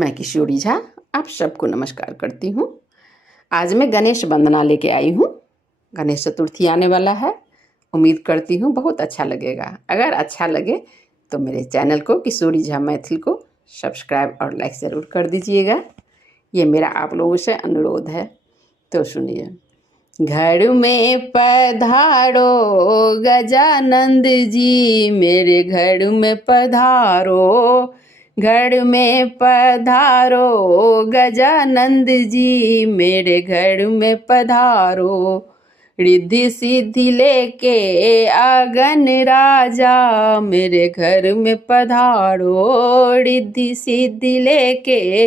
मैं किशोरी झा आप सबको नमस्कार करती हूँ। आज मैं गणेश वंदना लेके आई हूँ। गणेश चतुर्थी आने वाला है, उम्मीद करती हूँ बहुत अच्छा लगेगा। अगर अच्छा लगे तो मेरे चैनल को किशोरी झा मैथिल को सब्सक्राइब और लाइक ज़रूर कर दीजिएगा। ये मेरा आप लोगों से अनुरोध है। तो सुनिए। घर में पधारो गजानंद जी, मेरे घर में पधारो। घर में पधारो गजानंद जी, मेरे घर में पधारो। रिद्धि सिद्धि लेके आगन राजा, मेरे घर में पधारो। रिद्धि सिद्धि लेके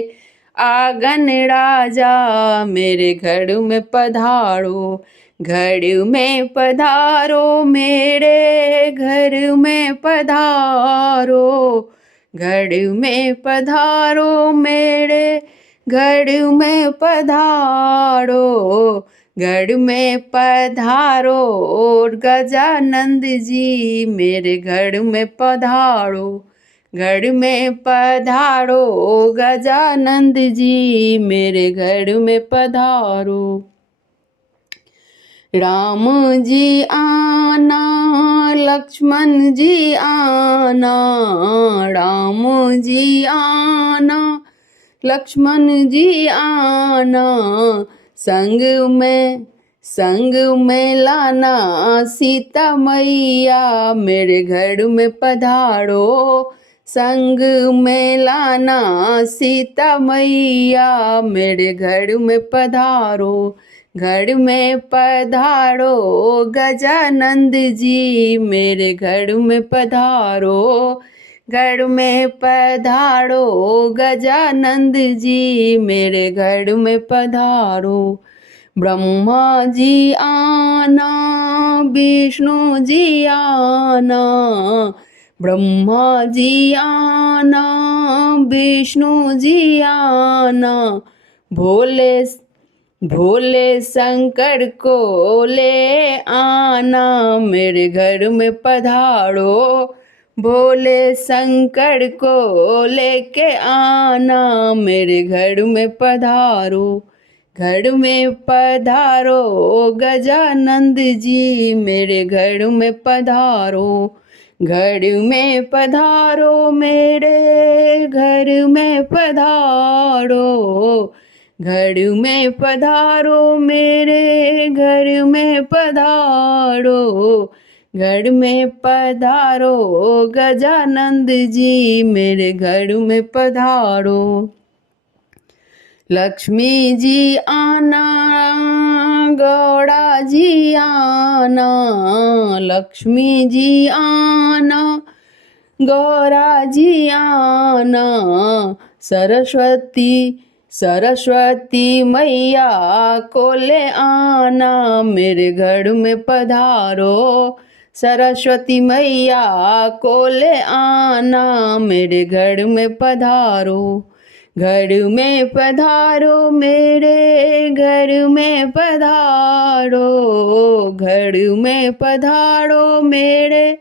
आगन राजा, मेरे घर में पधारो। घर में पधारो, मेरे घर में पधारो। घर में पधारो, मेरे घर में पधारो। घर में पधारो गजानंद जी, मेरे घर में पधारो। घर में पधारो गजानंद जी, मेरे घर में पधारो। राम जी आना, लक्ष्मण जी आना। राम जी आना, लक्ष्मण जी आना। संग में लाना सीता मैया, मेरे घर में पधारो। संग में लाना सीता मैया, मेरे घर में पधारो। घर में पधारो गजानंद जी, मेरे घर में पधारो। घर में पधारो गजानंद जी, मेरे घर में पधारो। ब्रह्मा जी आना, विष्णु जी आना। ब्रह्मा जी आना, विष्णु जी आना। भोले शंकर को ले आना, मेरे घर में पधारो। भोले शंकर को लेके आना, मेरे घर में पधारो। घर में पधारो गजानंद जी, मेरे घर में पधारो। घर में पधारो, मेरे घर में पधारो। घर में पधारो, मेरे घर में पधारो। घर में पधारो गजानंद जी, मेरे घर में पधारो। लक्ष्मी जी आना, गौड़ा जी आना। लक्ष्मी जी आना, गौरा जी आना। सरस्वती मैया को ले आना, मेरे घर में पधारो। सरस्वती मैया को ले आना, मेरे घर में पधारो। घर में पधारो, मेरे घर में पधारो। घर में पधारो, मेरे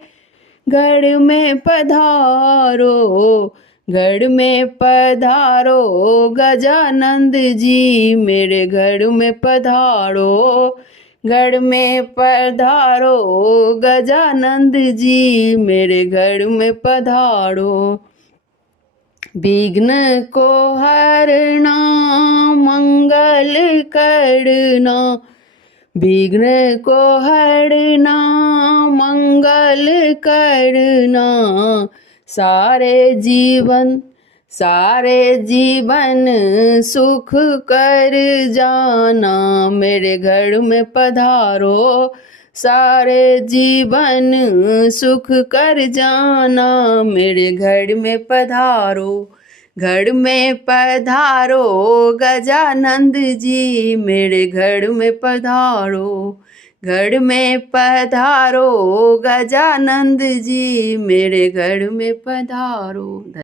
घर में पधारो। घर में पधारो गजानंद जी, मेरे घर में पधारो। घर में पधारो गजानंद जी, मेरे घर में पधारो। विघ्न को हरना, मंगल करना। विघ्न को हरना, मंगल करना। सारे जीवन सुख कर जाना, मेरे घर में पधारो। सारे जीवन सुख कर जाना, मेरे घर में पधारो। घर में पधारो गजानंद जी, मेरे घर में पधारो। घर में पधारो गजानंद जी, मेरे घर में पधारो।